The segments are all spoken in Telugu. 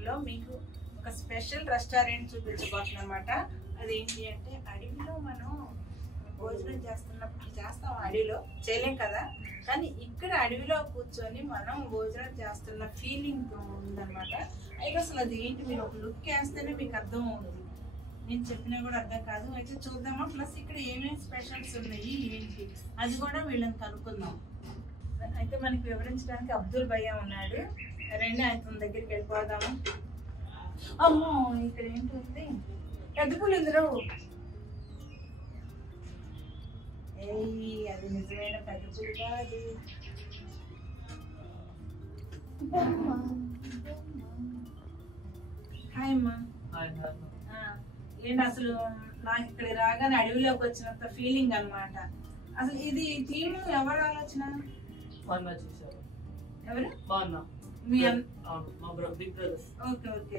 ఛానల్లో మీకు ఒక స్పెషల్ రెస్టారెంట్ చూపించబోతున్నాను అనమాట. అదేంటి అంటే అడవిలో మనం భోజనం చేస్తున్నప్పుడు చేస్తాం, అడవిలో చేయలేం కదా, కానీ ఇక్కడ అడవిలో కూర్చొని మనం భోజనం చేస్తున్న ఫీలింగ్ ఉందన్నమాట. అయితే అసలు అది ఏంటి మీరు ఒక లుక్ వేస్తేనే మీకు అర్థం అవుతుంది, నేను చెప్పినా కూడా అర్థం కాదు. అయితే చూద్దామా, ప్లస్ ఇక్కడ ఏమేమి స్పెషల్స్ ఉన్నాయి ఏంటి అది కూడా వీళ్ళని కనుక్కుందాం. అయితే మనకి వివరించడానికి అబ్దుల్ భయ్యా ఉన్నాడు, రండి ఆయన దగ్గరికి వెళ్ళిపోదాము. అమ్మో ఇక్కడ ఏంటి పెద్ద పూలు ఇందులో, అది నిజమైన పెద్ద పూలు కాదు. హాయ్ అమ్మా. ఏంటి అసలు నాకు ఇక్కడ రాగానే అడవిలోకి వచ్చినంత ఫీలింగ్ అనమాట. అసలు ఇది థీమ్ ఎవరు ఆలోచన? ఎవరు? Okay okay.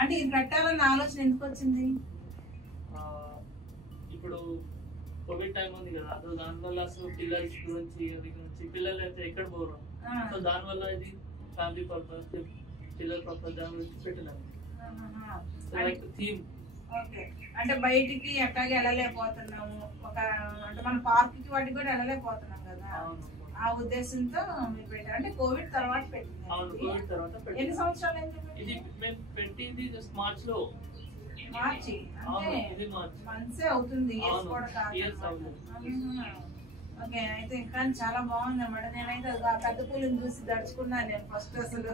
అంటే ఇది పెట్టాలన్న ఆలోచన ఎందుకు వచ్చింది? ఇప్పుడు కోవిడ్ టైం ఉంది కదా, దానివల్ల అసలు పిల్లల గురించి పిల్లలు అయితే ఎక్కడ పోరు, సో దానివల్ల ఇది ఫ్యామిలీ పర్పస్, పిల్లల పర్పస్ దాని గురించి పెట్టినాను. అంటే బయటికి ఎట్లాగే వెళ్ళలేకపోతున్నాము, ఒక అంటే మన పార్క్ కి వాటికి కూడా వెళ్ళలేకపోతున్నాం కదా, ఆ ఉద్దేశంతో మీరు పెట్టారు. అంటే కోవిడ్ తర్వాత పెట్టింది. ఎన్ని సంవత్సరాలు అయింది? మార్చ్ లో. మార్చి అంటే మంత్సే అవుతుంది, ఇయర్స్ కూడా కాదు. ఓకే. అయితే కానీ చాలా బాగుంది అన్నమాట. నేనైతే పెద్ద పూలను చూసి దడుచుకున్నాను నేను ఫస్ట్. అసలు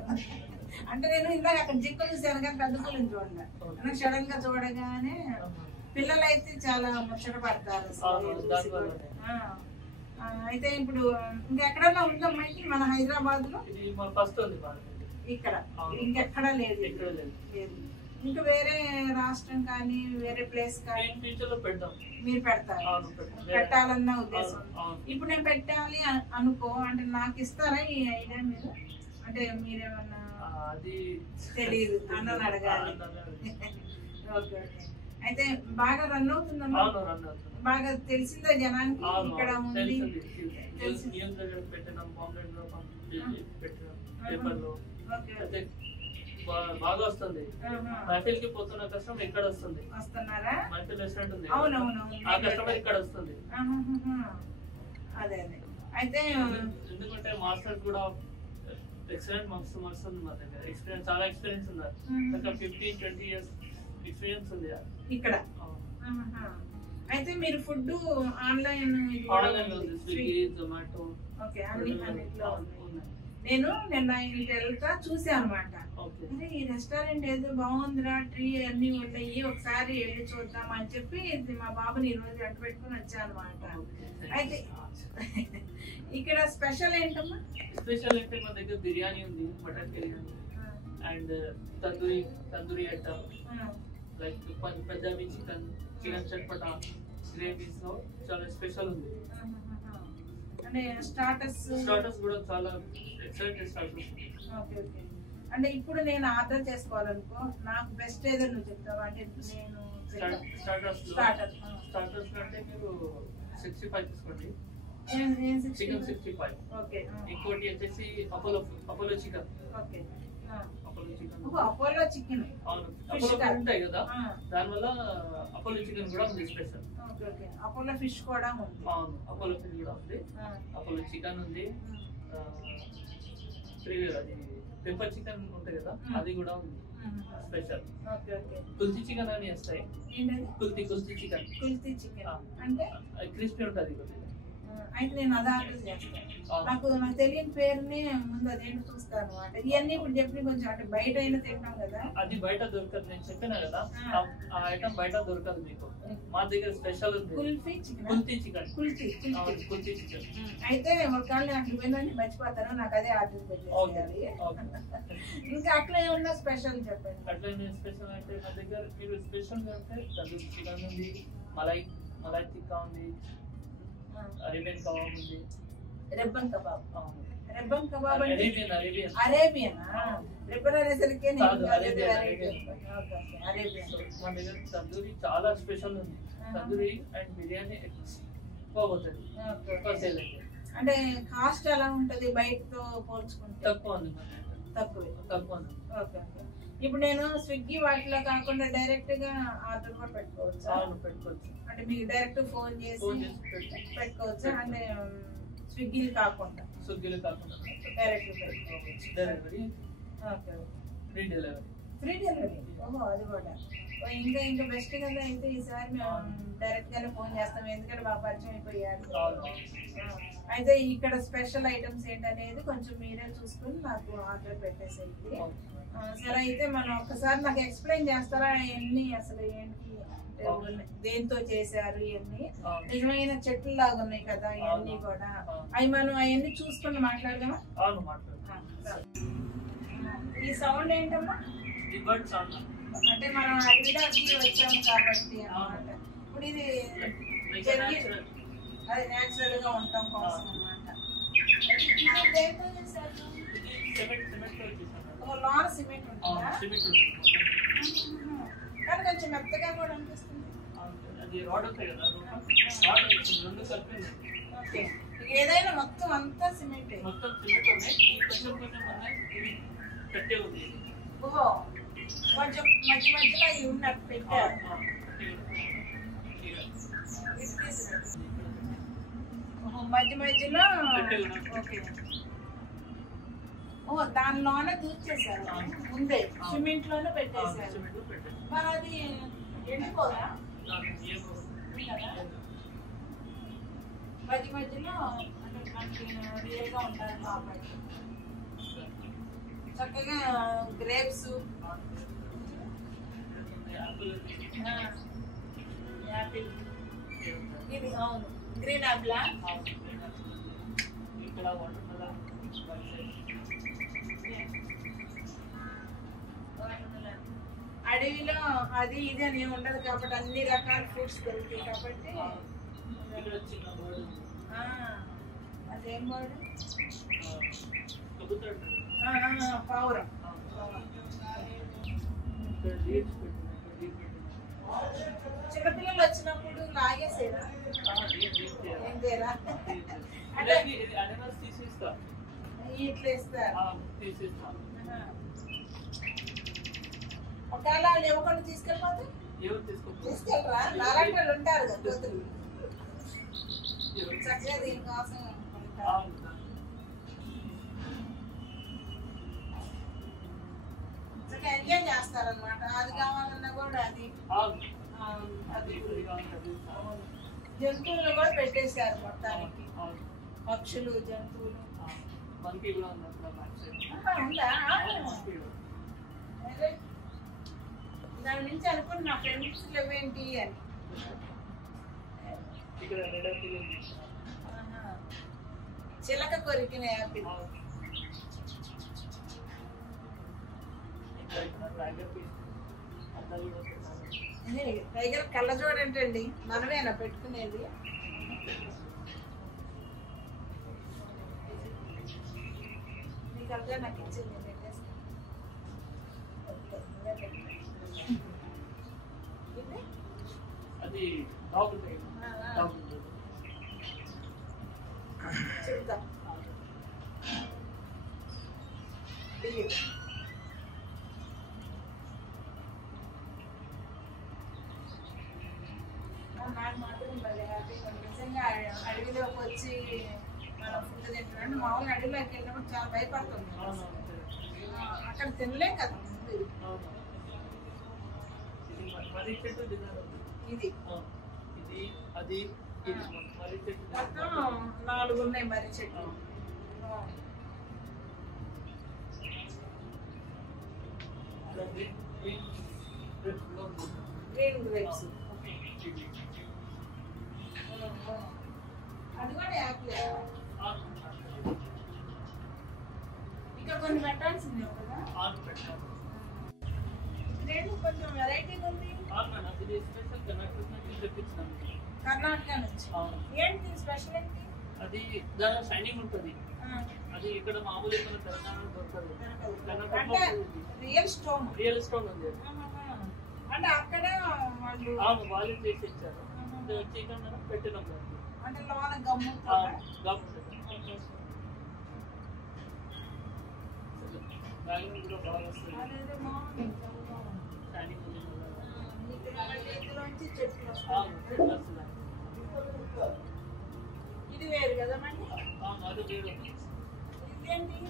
అంటే నేను ఇందాక అక్కడ జింక చూసాను కానీ పెద్ద పూలను చూడలే. నాకు సడన్ గా చూడగానే పిల్లలు అయితే చాలా ముచ్చట పడతారు. అయితే ఇప్పుడు ఇంకెక్కడన్నా ఉందమ్మా మన హైదరాబాద్ లో? ఇక్కడ ఇంకెక్కడా లేదు. ఇంకా వేరే రాష్ట్రం కానీ వేరే ప్లేస్ కానీ మీరు పెడతారు, పెట్టాలన్న ఉద్దేశం. ఇప్పుడు నేను పెట్టాలి అనుకో అంటే నాకు ఇస్తారా ఈ ఐడియా మీరు? అంటే మీరేమన్నా తెలియదు అన్నని అడగాలి. Okay okay. అయితే బాగా రన్ అవుతుందమ్మా, బాగా తెలిసిందా జనానికి ఇక్కడ ఉంది? బాగా వస్తుంది. మైఫిల్ కి పోతున్న కస్టమర్ ఇక్కడ వస్తుంది. వస్తున్నారా? మైఫిల్ రెస్టారెంట్ ఉంది, అవునవును, ఆ కస్టమర్ ఇక్కడ వస్తుంది. అదే అదే. అయితే ఎందుకంటే మాస్టర్స్ కూడా ఎక్సలెంట్ మాస్టర్స్ ఉంది మా దగ్గర. ఎక్స్పీరియన్స్, చాలా ఎక్స్పీరియన్స్ ఉన్నారు. 15-20 years ఎక్స్పీరియన్స్ ఉంది ఇక్కడ. అయితే మీరు food online Swiggy, Zomato, okay, అన్నిట్లో నేను నిన్న ఇంటి వెళ్తా చూసా అనమాట. ఈ రెస్టారెంట్ ఏదో బాగుందిరా, ట్రీ అన్ని ఉన్నాయి, ఒకసారి వెళ్ళి చూద్దాం అని చెప్పి మా బాబుని ఈ రోజు వెంట పెట్టుకుని వచ్చా అనమాట. అయితే ఇక్కడ స్పెషల్ ఏంటమ్మా? స్పెషల్ అంటే మా దగ్గర బిర్యానీ ఉంది, mutton biryani and tandoori item like Punjabi chicken, chicken chatpata, gravies లో చాలా స్పెషల్ ఉంది. అంటే స్టార్టర్స్ కూడా చాలా ఎక్సలెంట్ స్టార్టర్స్. Okay okay. అంటే ఇప్పుడు నేను ఆర్డర్ చేసుకోవాలనుకో నాకు బెస్ట్ ఏదో నువ్వు చెప్తావా? అంటే నేను స్టార్టర్స్ అంటే మీరు 65 తీసుకోండి, చికెన్ 65. ఓకే. ఇంకోటి వచ్చేసి Apollo chicken. Okay. Apollo chicken ఉంటాయి కదా, దానివల్ల అపోలో చికెన్ కూడా ఉంది స్పెషల్. అపోలో ఫిష్ కూడా ఉంది. అవును, అపోలో ఫిష్ కూడా ఉంది, అపోలో చికెన్ ఉంది, అది పెప్పర్ చికెన్ ఉంటాయి కదా, అది కూడా ఉంది స్పెషల్. కుల్తీ చికెన్ అని వస్తాయి. కుల్తీ చికెన్ అంటే క్రిస్పీ ఉంటుంది. అయితే నేను అది ఆర్డర్ చేస్తాను. నాకు తెలియని పేరుని ముందు అదేంటి చూస్తాను అనమాట. ఇవన్నీ ఇప్పుడు చెప్పి కొంచెం అంటే బయట అయినా తింటాం కదా, అది బయట దొరకదు. నేను చెప్పినా కదా, ఆ ఐటమ్ బయట దొరకదు మీకు. మా దగ్గర స్పెషల్ ఉంది కుల్తీ చికెన్. అయితే ఒకవేళ అక్కడ పోయిందని మర్చిపోతాను, నాకు అదే ఆర్డర్ పెట్టేయాలి. ఇంకా అట్లా ఏమన్నా స్పెషల్ చెప్పండి. అట్లా స్పెషల్ అంటే మా దగ్గర మీరు స్పెషల్ అంటే తందూరి చికెన్ ఉంది, మలై టిక్కా ఉంది, అరేబియన్ కబాబ్ ఉంది. రెబ్బన్ కబాబ్ అరేబియన్ రెబ్బన్ అనేసరికి తందూరి చాలా స్పెషల్ ఉంది. తందూరి అండ్ బిర్యానీ ఎక్కువ పోతుంది. అంటే కాస్ట్ ఎలా ఉంటది బయటతో పోల్చుకుంటే? తక్కువ ఉంది. తక్కువే. తక్కువ. Okay okay. ఇప్పుడు నేను స్విగ్గీ వాటిలో కాకుండా డైరెక్ట్ గా ఆర్డర్ కూడా పెట్టుకోవచ్చు. అవును పెట్టుకోవచ్చు. అంటే మీకు డైరెక్ట్ ఫోన్ చేసి పెట్టుకోవచ్చు. అంటే స్విగ్గీలు కాకుండా డైరెక్ట్ పెట్టుకోవచ్చు. Delivery. Okay. Free delivery. Free delivery. ఓహో అది కూడా. ఇంకా బెస్ట్ కదా. అయితే ఈసారి మేము డైరెక్ట్ గానే ఫోన్ చేస్తాం, ఎందుకంటే బాగా పరిచయం అయిపోయాడు. అయితే ఇక్కడ స్పెషల్ ఐటమ్స్ ఏంటనేది కొంచెం మీరే చూసుకుని నాకు ఆర్డర్ పెట్టేసేది. సరే అయితే మనం ఒక్కసారి నాకు ఎక్స్ప్లెయిన్ చేస్తారా ఇవన్నీ అసలు ఏంటి, దేంతో చేశారు ఇవన్నీ? నిజమైన చెట్లు లాగా ఉన్నాయి కదా ఇవన్నీ కూడా. అవి మనం అవన్నీ చూసుకుని మాట్లాడదామా? ఈ సౌండ్ ఏంటమ్మా? అంటే మనం అడవిలోకి వచ్చాము కాబట్టి అన్నమాట. ఇప్పుడు ఇది అది నేచురల్ గా ఉండటం కోసం అన్నమాట. దేంతో చేశారు? లోన సిమెంట్ ఉంటుందా? కానీ కొంచెం మెత్తగా కూడా అనిపిస్తుంది. ఏదైనా మొత్తం అంతా సిమెంట్. ఓహో కొంచెం మధ్య మధ్యలో అవి ఉన్నట్టు పెట్టారు. మధ్య మధ్యలో ఓకే. ఓ దానిలోనే దూర్చేసారు ముందే, సిమెంట్ లోనే పెట్టేశారు. మరి అది ఎండిపోదా? మధ్య మధ్యలో అంటే మనకి రియల్ గా ఉంటారు కాబట్టి చక్కగా గ్రేప్స్, యాపిల్, ఇది అవును గ్రీన్ యాపిల్. అడవిలో అది ఇది అని ఉండదు కాబట్టి అన్ని రకాల ఫ్రూట్స్ దొరుకుతాయి కాబట్టి. అదేం బర్డ్? పావురం. చిన్నపిల్లలు వచ్చినప్పుడు లాగేసేదా? ఏం చేయరా? అంటే ఇట్లా ఇస్తారు. ఒకవేళ వాళ్ళు ఇవ్వకుండా తీసుకెళ్ళిపోతే తీసుకెళ్ళరా? నాలాంటి వాళ్ళు ఉంటారు కదా కూతురు, చక్కగా దీనికోసం చక్కగా ఎంజాయ్ చేస్తారనమాట. అది కావాలన్నా కూడా అది జంతువులు కూడా పెట్టేశారు మొత్తానికి. పక్షులు, జంతువులు ఉందా? దాని నుంచి అనుకుని నా ఫ్రెండ్స్ లేవేంటి అని. చిలక కొరికిన యాపిల్. టైగర్ కళ్ళ చూడండి, మనమేనా పెట్టుకునేది? నీ కళ్ళ నాకు ఇచ్చింది. అది బాగుంది. చెప్తాం నాకు మాత్రం భలే హ్యాపీగా నిజంగా. అడవిలోకి వచ్చి మనం ఫుడ్ తింటున్నాం. మామూలుగా అడవిలోకి వెళ్ళినప్పుడు చాలా భయపడుతుంది. అక్కడ తినలేం కదా ముందు. ఇది అది మొత్తం 4 ఉన్నాయి మర్రి చెట్లు. Green grapes. అది కూడా యాపిల్. ఇంకా కొన్ని పెట్టాల్సిందే కదా. నేను కొంచెం వెరైటీగా ఉంది. కర్ణాటక నుంచి. ఏంటి స్పెషల్ ఏంటి? అది దానిలో షైనింగ్ ఉంటుంది. అది ఇక్కడ మామూలు తెలంగాణలో దొరకదు. Real stone. రియల్ స్టోన్ ఉంది. అంటే అక్కడ వాళ్ళు చేసి ఇచ్చారు. చికెన్ పెట్టినాం. అంటే లోన గమ్ము ఫ్రాగ్రెన్స్ కూడా బాగా వస్తుంది. అదేదో బాగుంది, చాలా బాగుంది. షైనింగ్ ఉంది కదా. ఇందులోంచి చెట్లు వస్తాయి. ఇది వేరు కదా మళ్ళీ. అది వేరు. ఇదేంటి?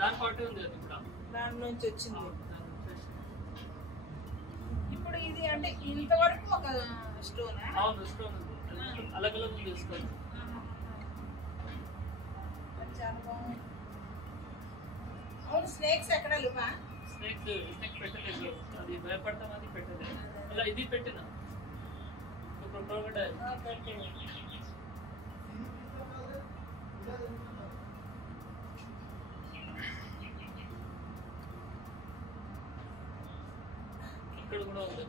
దాని పాటే ఉంది అది కూడా. దాని నుంచి వచ్చింది. ఇప్పుడు ఇది అంటే ఇంతవరకు ఒక స్టోన్. అవును, స్టోన్ ఉంది. అలగ్ అలగ్ ఉంది స్టోన్. చాలా బాగుంది. అవును, స్నేక్స్ ఎక్కడ లేవా? స్నేక్ పెట్టలేదు. అది భయపడతాం, అది పెట్టలేదు. అలా ఇది పెట్టిన క్రొకోడైల్. ఇక్కడ కూడా ఉంది.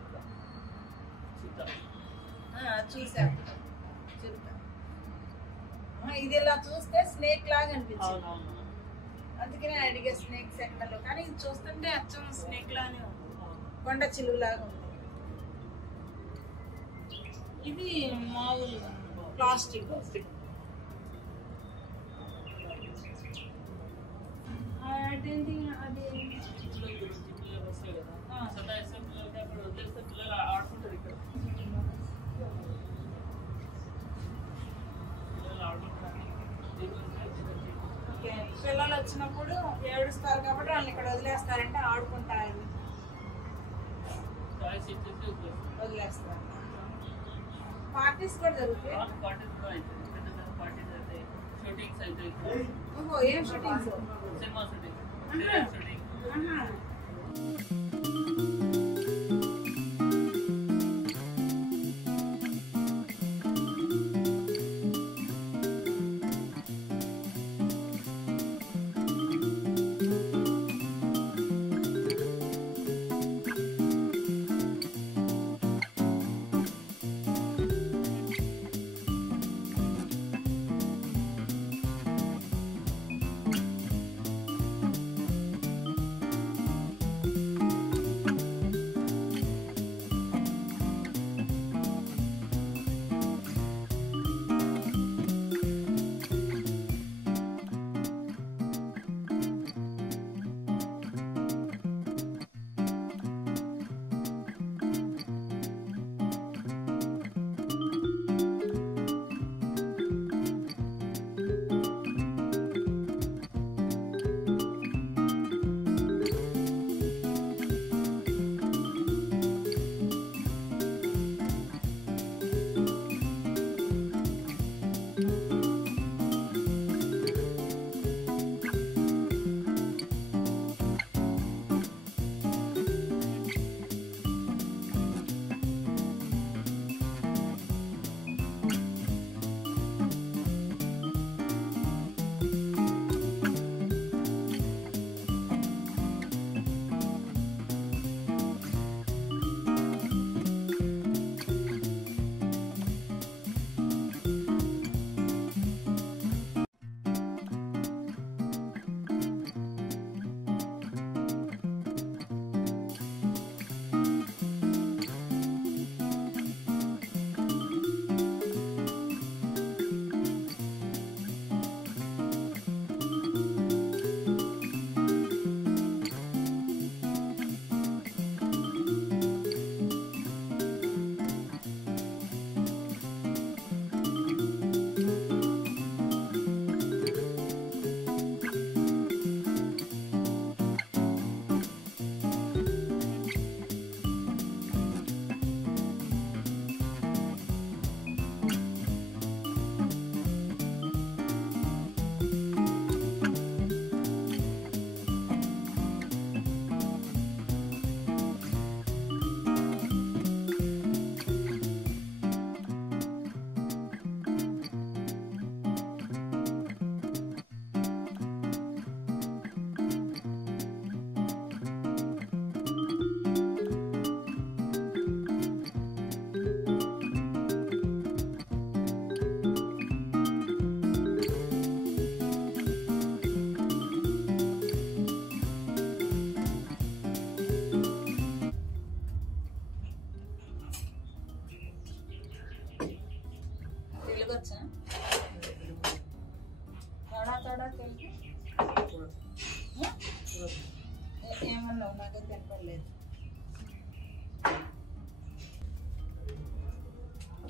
చూసాను. ఇది ఇలా చూస్తే స్నేక్ లాగా అనిపించింది. అందుకనే అడిగే స్నేక్స్ ఎక్కడలో, కానీ ఇది చూస్తుంటే అచ్చం స్నేక్ లానే ఉంది, కొండ చిలువ లాగా ఉంది. ఇది మామూలు ప్లాస్టిక్. అదేంటి అది వస్తాయి కదా, అప్పుడు వదిలేస్తే పిల్లలు ఆడుకుంటారు. ఇక్కడ పిల్లలు ఆడుకుంటారు. పిల్లలు వచ్చినప్పుడు ఏడుస్తారు కాబట్టి వాళ్ళు ఇక్కడ వదిలేస్తారంటే ఆడుకుంటారు, వదిలేస్తారు. పార్టీస్ కూడా జరుగుతాయి. పార్టీస్ కూడా అవుతాయి, పెద్ద పెద్ద పార్టీస్ అవుతాయి, షూటింగ్స్ అవుతాయి. ఓహో, ఏం షూటింగ్స్? Cinema shooting. ఏమన్నావు నాకైతే తెలపలేదు.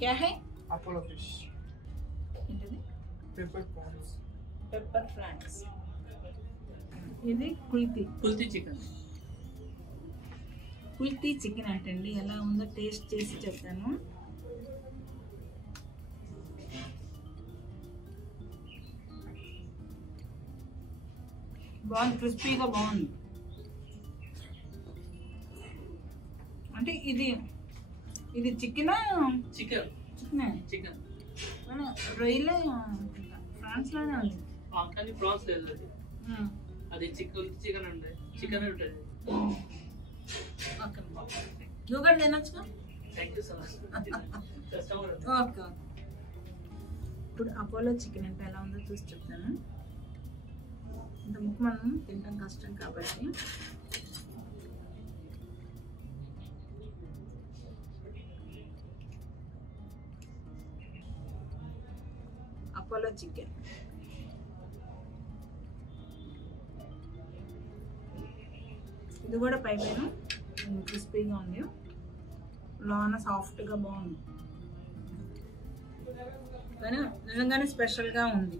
क्या है? Apollo fish. ఏంటిది? Pepper prawns. Pepper prawns. ఇది కుల్తీ చికెన్. కుల్తీ చికెన్ అంటండి. ఎలా ఉందో టేస్ట్ చేసి చెప్తాను. బాగుంది, క్రిస్పీగా బాగుంది. అంటే ఇది చికెన్ రొయ్యలే ఫ్రాన్స్లోనే ఉంది. కానీ ప్రాన్స్ లేదు, అది చికెన్ ఉండే చికెన్ ఉంటుంది. నువ్వు కూడా తినొచ్చుగా. Thank you so much. Okay. ఇప్పుడు అపోలో చికెన్ అంటే ఎలా ఉందో చూసి చెప్తాను. ఇంత ముక్కు మనం తినడం కష్టం కాబట్టి అపోలో చికెన్. ఇది కూడా పైన క్రిస్పీగా ఉంది, లోన సాఫ్ట్గా బాగుంది. కానీ నిజంగానే స్పెషల్గా ఉంది.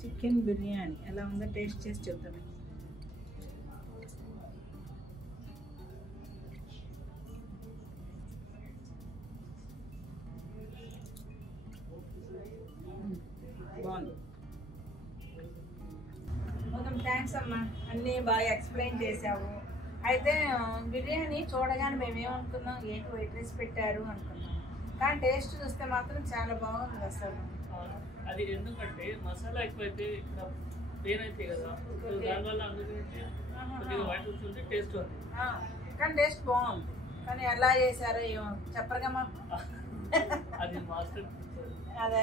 చికెన్ బిర్యానీ ఎలా ఉందో టేస్ట్ చేసి చెప్తాను. బాగుంది. మొత్తం థ్యాంక్స్ అమ్మా, అన్నీ బాగా ఎక్స్ప్లెయిన్ చేసావు. అయితే బిర్యానీ చూడగానే మేము ఏమనుకున్నాం, ఏంటి వైట్ రైస్ పెట్టారు అనుకున్నాం, కానీ టేస్ట్ చూస్తే మాత్రం చాలా బాగుంది అసలు. అది ఎందుకంటే మసాలా ఎక్కువైతే ఇక్కడ పెయిన్ అయితే కదా, దానివల్ల అందుకే వైట్ రైస్ ఉంది, టేస్ట్ ఉంది. కానీ టేస్ట్ బాగుంది. కానీ ఎలా చేశారో ఏమో చెప్పరుగా మాకు. అది మాస్టర్. అదే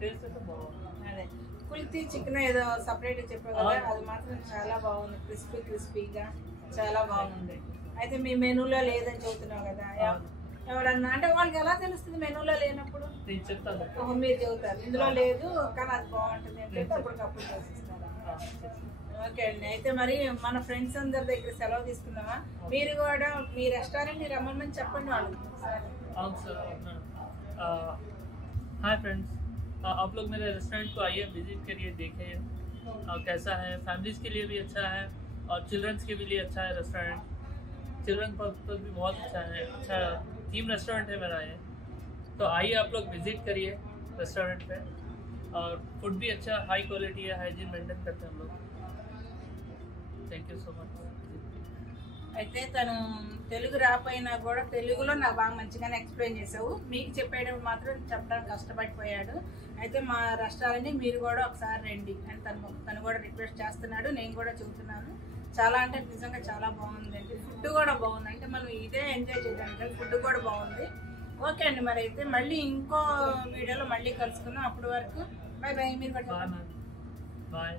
టేస్ట్ అయితే బాగుంది. అదే కుల్తీ చికెన్ ఏదో సపరేట్ చెప్పావు కదా, అది మాత్రం చాలా బాగుంది, క్రిస్పీగా చాలా బాగుంది. అయితే మీ మెనూలో లేదని చెబుతున్నావు కదా, ఎవరన్నా అంటే వాళ్ళకి ఎలా తెలుస్తుంది మెనూలో లేనప్పుడు? మీరు చెబుతారు ఇందులో లేదు కానీ అది బాగుంటుంది అని చెప్పి అప్పటికప్పుడు చేసిస్తారు. ఓకే అండి. అయితే మరి మన ఫ్రెండ్స్ అందరి దగ్గర సెలవు తీసుకుందామా? మీరు కూడా మీ రెస్టారెంట్ రమ్మని చెప్పండి వాళ్ళు. हाय फ्रेंड्स, आप लोग मेरे रेस्टोरेंट को आइए, विजिट करिए, देखिए कैसा है. फैमिलीज़ के लिए भी अच्छा है और चिल्ड्रंस के भी लिए अच्छा है रेस्टोरेंट. चिल्ड्रन पर्पज भी बहुत अच्छा है. अच्छा थीम रेस्टोरेंट है मेरा ये. तो आइए आप लोग विजिट करिए रेस्टोरेंट पे. और फूड भी अच्छा हाई क्वालिटी है, हाइजीन मेंटेन करते हैं हम लोग. Thank you so much. అయితే తను తెలుగు రాపోయినా కూడా తెలుగులో నాకు బాగా మంచిగానే ఎక్స్ప్లెయిన్ చేసావు. మీకు చెప్పేటప్పుడు మాత్రం చెప్పడానికి కష్టపడిపోయాడు. అయితే మా రెస్టారెంట్ని మీరు కూడా ఒకసారి రండి అని తను కూడా రిక్వెస్ట్ చేస్తున్నాడు. నేను కూడా చెబుతున్నాను. చాలా అంటే నిజంగా చాలా బాగుందండి. ఫుడ్ కూడా బాగుంది. అంటే మనం ఇదే ఎంజాయ్ చేయడానికి ఫుడ్ కూడా బాగుంది. ఓకే అండి, మరి అయితే మళ్ళీ ఇంకో వీడియోలో మళ్ళీ కలుసుకుందాం. అప్పటి వరకు బాయ్ బాయ్. మీరు కూడా బాయ్.